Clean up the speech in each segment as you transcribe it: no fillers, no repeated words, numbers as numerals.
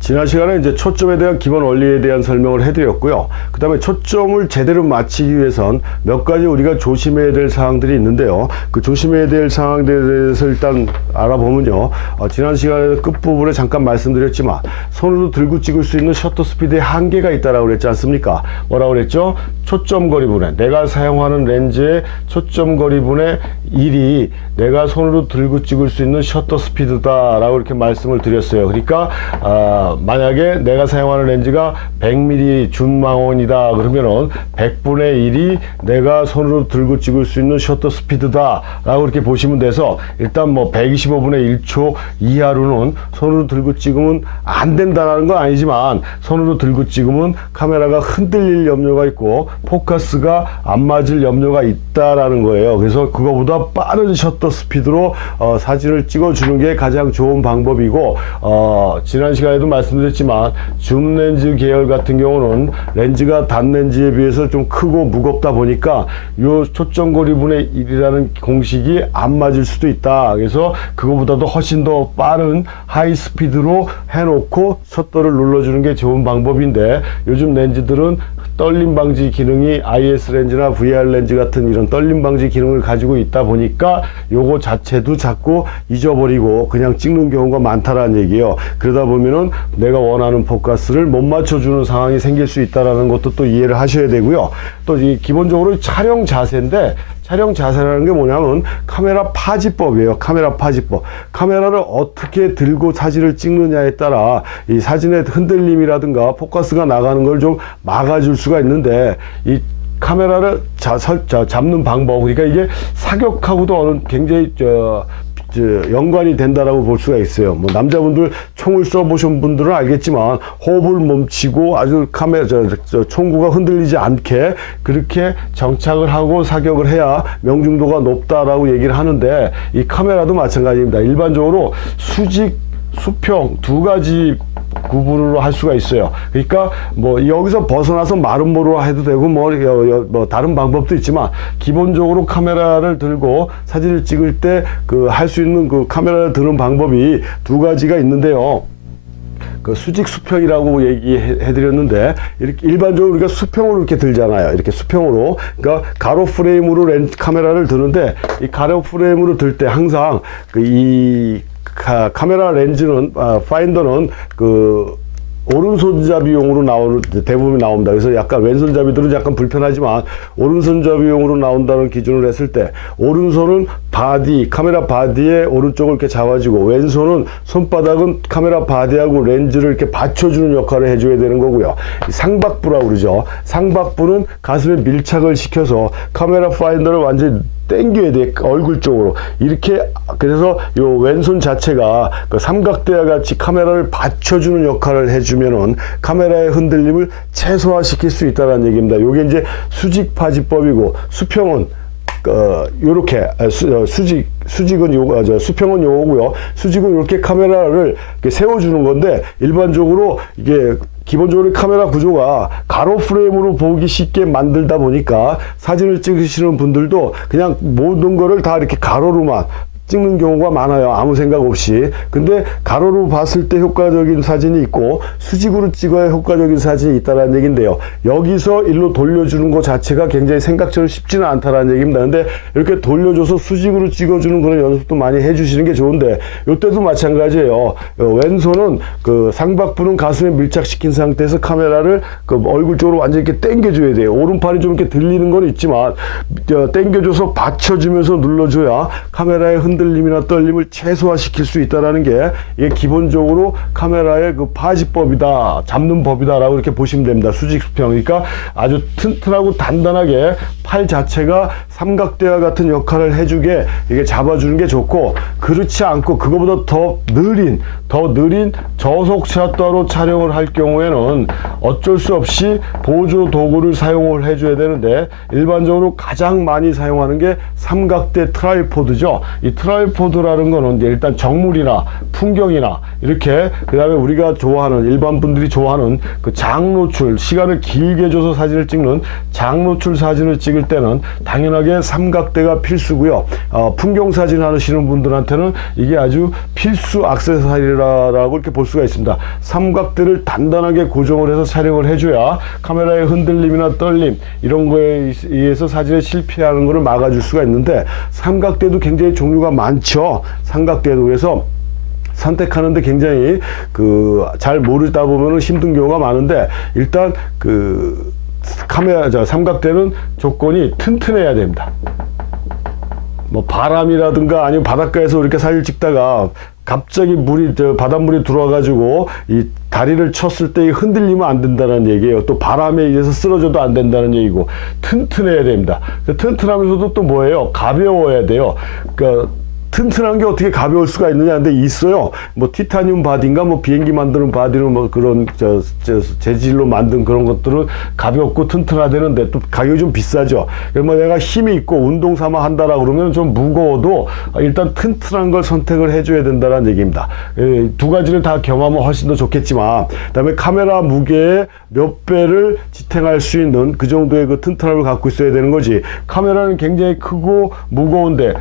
지난 시간에 이제 초점에 대한 기본 원리에 대한 설명을 해드렸고요. 그 다음에 초점을 제대로 맞추기 위해선 몇 가지 우리가 조심해야 될 사항들이 있는데요. 그 조심해야 될 사항들에 대해서 일단 알아보면요. 지난 시간에 끝부분에 잠깐 말씀드렸지만 손으로 들고 찍을 수 있는 셔터 스피드의 한계가 있다라고 그랬지 않습니까? 뭐라고 그랬죠? 초점 거리분의 내가 사용하는 렌즈의 초점 거리분의 1이 내가 손으로 들고 찍을 수 있는 셔터 스피드다 라고 이렇게 말씀을 드렸어요. 그러니까 만약에 내가 사용하는 렌즈가 100mm 줌망원이다 그러면은 100분의 1이 내가 손으로 들고 찍을 수 있는 셔터 스피드다 라고 이렇게 보시면 돼서, 일단 뭐 125분의 1초 이하로는 손으로 들고 찍으면 안 된다는 건 아니지만, 손으로 들고 찍으면 카메라가 흔들릴 염려가 있고 포커스가 안 맞을 염려가 있다라는 거예요. 그래서 그거보다 빠른 셔터 스피드로 사진을 찍어주는 게 가장 좋은 방법이고, 지난 시간에도 말씀드렸지만 줌 렌즈 계열 같은 경우는 렌즈가 단 렌즈에 비해서 좀 크고 무겁다 보니까 요 초점 거리분의 1이라는 공식이 안 맞을 수도 있다. 그래서 그거보다도 훨씬 더 빠른 하이 스피드로 해놓고 셔터를 눌러주는 게 좋은 방법인데, 요즘 렌즈들은 떨림 방지 기능이 IS 렌즈나 VR 렌즈 같은 이런 떨림 방지 기능을 가지고 있다 보니까 요거 자체도 자꾸 잊어버리고 그냥 찍는 경우가 많다라는 얘기예요. 그러다 보면은 내가 원하는 포커스를 못 맞춰주는 상황이 생길 수 있다라는 것도 또 이해를 하셔야 되고요. 또 이 기본적으로 촬영 자세인데, 촬영 자세라는 게 뭐냐면 카메라 파지법이에요. 카메라 파지법. 카메라를 어떻게 들고 사진을 찍느냐에 따라 이 사진의 흔들림이라든가 포커스가 나가는 걸 좀 막아줄 수가 있는데, 이 카메라를 잡는 방법, 그러니까 이게 사격하고도 굉장히 연관이 된다라고 볼 수가 있어요. 뭐 남자분들 총을 쏘보신 분들은 알겠지만 호흡을 멈추고 아주 카메라 총구가 흔들리지 않게 그렇게 정착을 하고 사격을 해야 명중도가 높다라고 얘기를 하는데, 이 카메라도 마찬가지입니다. 일반적으로 수직, 수평 두 가지 구분으로 할 수가 있어요. 그러니까 뭐 여기서 벗어나서 마름모로 해도 되고 뭐 다른 방법도 있지만, 기본적으로 카메라를 들고 사진을 찍을 때 그 할 수 있는 그 카메라를 드는 방법이 두 가지가 있는데요. 그 수직 수평이라고 얘기해 드렸는데, 이렇게 일반적으로 우리가 수평으로 이렇게 들잖아요. 이렇게 수평으로. 그러니까 가로 프레임으로 카메라를 드는데, 이 가로 프레임으로 들 때 항상 이 카메라 렌즈는 파인더는 그 오른손잡이용으로 대부분 나옵니다. 그래서 약간 왼손잡이들은 약간 불편하지만 오른손잡이용으로 나온다는 기준을 했을 때, 오른손은 카메라 바디의 오른쪽을 이렇게 잡아주고, 왼손은 손바닥은 카메라 바디하고 렌즈를 이렇게 받쳐주는 역할을 해줘야 되는 거고요. 상박부라고 그러죠. 상박부는 가슴에 밀착을 시켜서 카메라 파인더를 완전히 당겨야 돼, 얼굴 쪽으로. 이렇게, 그래서 요 왼손 자체가 그 삼각대와 같이 카메라를 받쳐주는 역할을 해주면은 카메라의 흔들림을 최소화시킬 수 있다는 얘기입니다. 요게 이제 수직 파지법이고, 수평은 요렇게 수직은 요거, 수평은 요거고요. 수직은 이렇게 카메라를 이렇게 세워주는 건데, 일반적으로 이게 기본적으로 카메라 구조가 가로 프레임으로 보기 쉽게 만들다 보니까 사진을 찍으시는 분들도 그냥 모든 거를 다 이렇게 가로로만 찍는 경우가 많아요. 아무 생각 없이. 근데 가로로 봤을 때 효과적인 사진이 있고 수직으로 찍어야 효과적인 사진이 있다는 얘기인데요. 여기서 일로 돌려주는 것 자체가 굉장히 생각처럼 쉽지는 않다는 얘기입니다. 근데 이렇게 돌려줘서 수직으로 찍어주는 그런 연습도 많이 해주시는 게 좋은데, 이때도 마찬가지예요. 왼손은 그 상박부는 가슴에 밀착시킨 상태에서 카메라를 그 얼굴 쪽으로 완전히 이렇게 당겨줘야 돼요. 오른팔이 좀 이렇게 들리는 건 있지만 당겨줘서 받쳐주면서 눌러줘야 카메라의 흔들림이나 떨림을 최소화시킬 수 있다는 게, 이게 기본적으로 카메라의 그 파지법이다, 잡는 법이다라고 이렇게 보시면 됩니다. 수직 수평. 그러니까 아주 튼튼하고 단단하게 팔 자체가 삼각대와 같은 역할을 해주게 이게 잡아주는 게 좋고, 그렇지 않고 그거보다 더 느린 저속 샷도로 촬영을 할 경우에는 어쩔 수 없이 보조 도구를 사용을 해줘야 되는데, 일반적으로 가장 많이 사용하는 게 삼각대 트라이포드죠. 이 트라이포드라는 거는 이제 일단 정물이나 풍경이나 이렇게 그 다음에 우리가 좋아하는 일반 분들이 좋아하는 그 장노출 시간을 길게 줘서 사진을 찍는 장노출 사진을 찍을 때는 당연하게 삼각대가 필수고요. 풍경 사진 하시는 분들한테는 이게 아주 필수 액세서리라고 이렇게 볼 수가 있습니다. 삼각대를 단단하게 고정을 해서 촬영을 해줘야 카메라의 흔들림이나 떨림 이런 거에 의해서 사진에 실패하는 것을 막아줄 수가 있는데, 삼각대도 굉장히 종류가 많죠. 삼각대도. 그래서 선택하는데 굉장히 잘 모르다 보면 힘든 경우가 많은데, 일단 삼각대는 조건이 튼튼해야 됩니다. 뭐 바람이라든가 아니면 바닷가에서 이렇게 사진 찍다가 갑자기 바닷물이 들어와가지고 이 다리를 쳤을 때 흔들리면 안 된다는 얘기예요. 또 바람에 의해서 쓰러져도 안 된다는 얘기고, 튼튼해야 됩니다. 튼튼하면서도 또 뭐예요? 가벼워야 돼요. 그러니까 튼튼한 게 어떻게 가벼울 수가 있느냐 근데 있어요. 뭐 티타늄 바디인가 뭐 비행기 만드는 바디는 뭐 그런 재질로 만든 그런 것들은 가볍고 튼튼하다는데 또 가격이 좀 비싸죠. 그래서 뭐 내가 힘이 있고 운동 삼아 한다라 그러면 좀 무거워도 일단 튼튼한 걸 선택을 해줘야 된다는 얘기입니다. 두 가지를 다 겸하면 훨씬 더 좋겠지만, 그다음에 카메라 무게의 몇 배를 지탱할 수 있는 그 정도의 그 튼튼함을 갖고 있어야 되는 거지. 카메라는 굉장히 크고 무거운데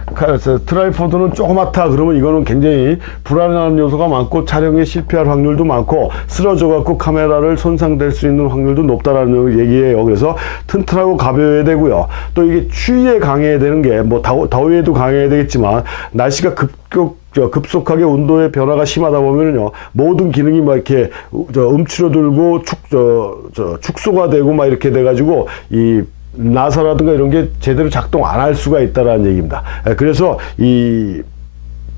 트라이포드는 조그맣다 그러면 이거는 굉장히 불안한 요소가 많고 촬영에 실패할 확률도 많고 쓰러져 갖고 카메라를 손상될 수 있는 확률도 높다라는 얘기예요. 그래서 튼튼하고 가벼워야 되고요. 또 이게 추위에 강해야 되는 게 뭐 더위에도 강해야 되겠지만, 날씨가 급속하게 온도의 변화가 심하다 보면요, 모든 기능이 막 이렇게 움츠러들고 축소가 되고 막 이렇게 돼가지고 이 나사라든가 이런 게 제대로 작동 안 할 수가 있다라는 얘기입니다. 그래서 이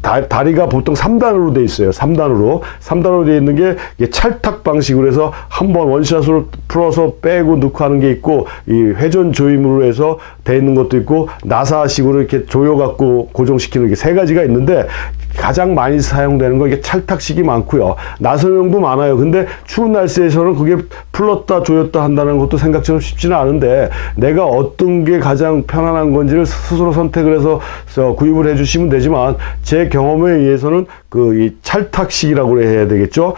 다리가 보통 3단으로 돼 있어요. 3단으로 돼 있는 게 이게 찰탁 방식으로 해서 한번 원샷으로 풀어서 빼고 넣고 하는 게 있고, 이 회전 조임으로 해서 돼 있는 것도 있고, 나사식으로 이렇게 조여 갖고 고정시키는 게 세 가지가 있는데, 가장 많이 사용되는 거 이게 찰탁식이 많고요. 나선형도 많아요. 근데 추운 날씨에서는 그게 풀었다 조였다 한다는 것도 생각처럼 쉽지는 않은데, 내가 어떤 게 가장 편안한 건지를 스스로 선택을 해서 구입을 해주시면 되지만, 제 경험에 의해서는 이 찰탁식이라고 해야 되겠죠.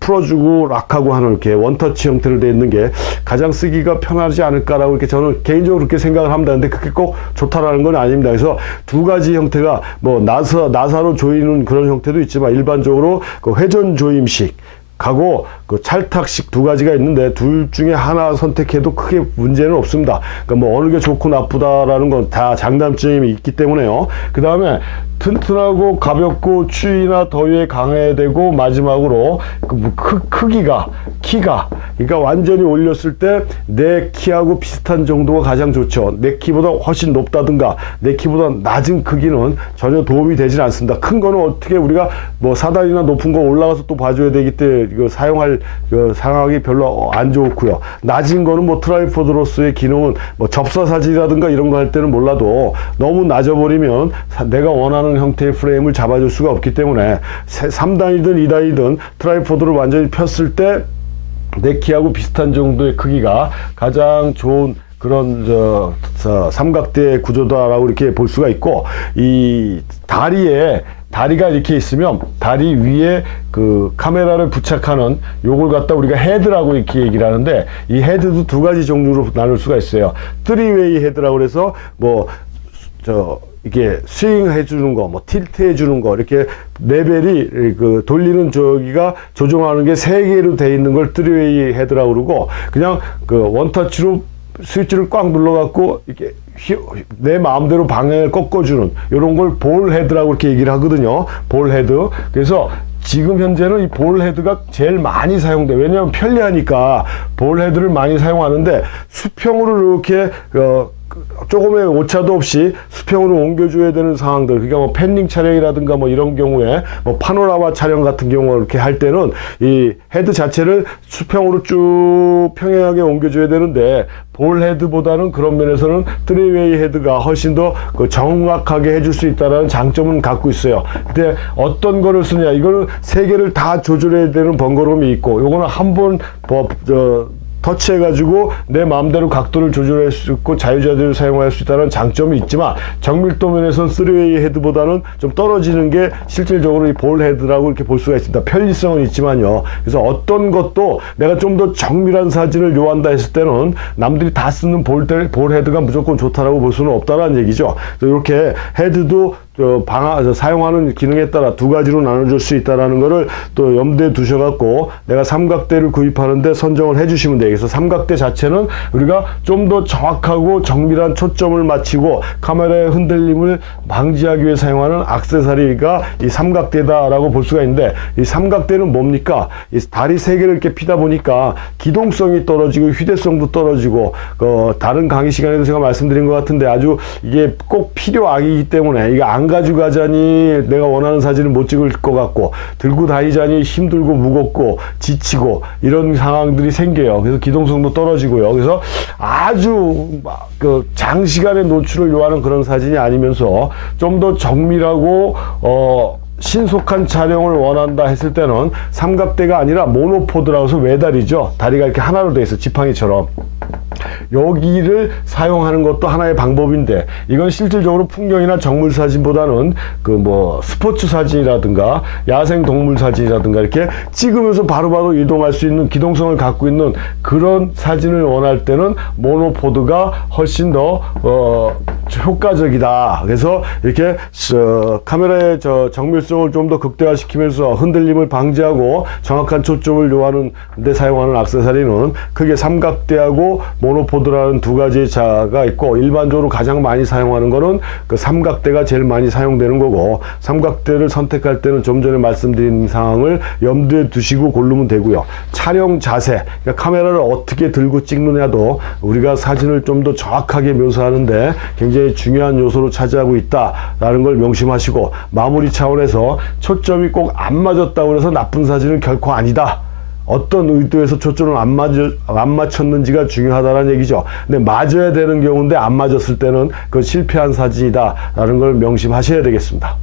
풀어주고 락하고 하는 이렇게 원터치 형태로 되어 있는 게 가장 쓰기가 편하지 않을까라고 이렇게 저는 개인적으로 그렇게 생각을 합니다. 근데 그게 꼭 좋다라는 건 아닙니다. 그래서 두 가지 형태가 뭐 나사로 조이는 그런 형태도 있지만, 일반적으로 회전 조임식 하고 찰탁식 두 가지가 있는데, 둘 중에 하나 선택해도 크게 문제는 없습니다. 그러니까 뭐 어느 게 좋고 나쁘다라는 건 다 장단점이 있기 때문에요. 그 다음에 튼튼하고 가볍고 추위나 더위에 강해야 되고, 마지막으로 키가 그러니까 완전히 올렸을 때 내 키하고 비슷한 정도가 가장 좋죠. 내 키보다 훨씬 높다든가 내 키보다 낮은 크기는 전혀 도움이 되질 않습니다. 큰 거는 어떻게 우리가 뭐 4단이나 높은 거 올라가서 또 봐줘야 되기 때문에 이거 사용할 상황이 별로 안 좋고요. 낮은 거는 뭐 트라이포드로서의 기능은 뭐 접사 사진이라든가 이런 거 할 때는 몰라도, 너무 낮아버리면 내가 원하는 형태의 프레임을 잡아줄 수가 없기 때문에 3단이든 2단이든 트라이포드를 완전히 폈을 때 내 키하고 비슷한 정도의 크기가 가장 좋은 그런 삼각대 구조다라고 이렇게 볼 수가 있고, 이 다리가 이렇게 있으면 다리 위에 카메라를 부착하는 요걸 갖다 우리가 헤드라고 이렇게 얘기를 하는데, 이 헤드도 두 가지 종류로 나눌 수가 있어요. 3웨이 헤드라고 그래서 이게 스윙 해주는 거, 뭐 틸트 해주는 거, 이렇게 레벨이 돌리는 저기가 조정하는 게 세 개로 돼 있는 걸 3웨이 헤드라고 그러고, 그냥 원터치로 스위치를 꽉 눌러갖고 이렇게 내 마음대로 방향을 꺾어주는 이런 걸 볼 헤드라고 이렇게 얘기를 하거든요. 볼 헤드. 그래서 지금 현재는 이 볼 헤드가 제일 많이 사용돼. 왜냐하면 편리하니까 볼 헤드를 많이 사용하는데, 수평으로 이렇게 조금의 오차도 없이 수평으로 옮겨줘야 되는 상황들, 그러니까 뭐 팬닝 촬영이라든가 뭐 이런 경우에 뭐 파노라마 촬영 같은 경우 이렇게 할 때는 이 헤드 자체를 수평으로 쭉 평행하게 옮겨줘야 되는데, 볼 헤드보다는 그런 면에서는 3웨이 헤드가 훨씬 더 정확하게 해줄 수 있다는 장점은 갖고 있어요. 근데 어떤 거를 쓰냐, 이거는 세 개를 다 조절해야 되는 번거로움이 있고, 요거는 한번 터치해가지고 내 마음대로 각도를 조절할 수 있고 자유자재로 사용할 수 있다는 장점이 있지만 정밀도 면에서는 3웨이 헤드보다는 좀 떨어지는 게 실질적으로 이 볼 헤드라고 이렇게 볼 수가 있습니다. 편리성은 있지만요. 그래서 어떤 것도 내가 좀 더 정밀한 사진을 요한다 했을 때는 남들이 다 쓰는 볼 헤드가 무조건 좋다라고 볼 수는 없다라는 얘기죠. 그래서 이렇게 헤드도 사용하는 기능에 따라 두 가지로 나눠줄 수 있다는 거를 또 염두에 두셔갖고 내가 삼각대를 구입하는데 선정을 해주시면 돼요. 그래서 삼각대 자체는 우리가 좀 더 정확하고 정밀한 초점을 맞추고 카메라의 흔들림을 방지하기 위해 사용하는 액세서리가 이 삼각대다라고 볼 수가 있는데, 이 삼각대는 뭡니까? 이 다리 세 개를 이렇게 피다 보니까 기동성이 떨어지고 휴대성도 떨어지고, 다른 강의 시간에도 제가 말씀드린 것 같은데 아주 이게 꼭 필요악이기 때문에 이게 안 가지고 가자니 내가 원하는 사진을 못 찍을 것 같고, 들고 다니자니 힘들고 무겁고 지치고 이런 상황들이 생겨요. 그래서 기동성도 떨어지고요. 그래서 아주 장시간의 노출을 요하는 그런 사진이 아니면서 좀 더 정밀하고 신속한 촬영을 원한다 했을 때는 삼각대가 아니라 모노포드라고 해서 외다리죠. 다리가 이렇게 하나로 되어 있어, 지팡이처럼. 여기를 사용하는 것도 하나의 방법인데, 이건 실질적으로 풍경이나 정물 사진보다는 스포츠 사진이라든가 야생 동물 사진이라든가 이렇게 찍으면서 바로바로 이동할 수 있는 기동성을 갖고 있는 그런 사진을 원할 때는 모노포드가 훨씬 더 효과적이다. 그래서 이렇게 카메라의 정밀성을 좀 더 극대화시키면서 흔들림을 방지하고 정확한 초점을 요하는 데 사용하는 액세서리는 크게 삼각대하고 모노포드라는 두 가지 자가 있고, 일반적으로 가장 많이 사용하는 거는 그 삼각대가 제일 많이 사용되는 거고, 삼각대를 선택할 때는 좀 전에 말씀드린 사항을 염두에 두시고 고르면 되고요. 촬영 자세, 그러니까 카메라를 어떻게 들고 찍느냐도 우리가 사진을 좀 더 정확하게 묘사하는데 굉장히 중요한 요소로 차지하고 있다라는 걸 명심하시고, 마무리 차원에서 초점이 꼭 안 맞았다고 해서 나쁜 사진은 결코 아니다. 어떤 의도에서 초점을 안 맞췄는지가 중요하다는 얘기죠. 근데 맞아야 되는 경우인데 안 맞았을 때는 그건 실패한 사진이다라는 걸 명심하셔야 되겠습니다.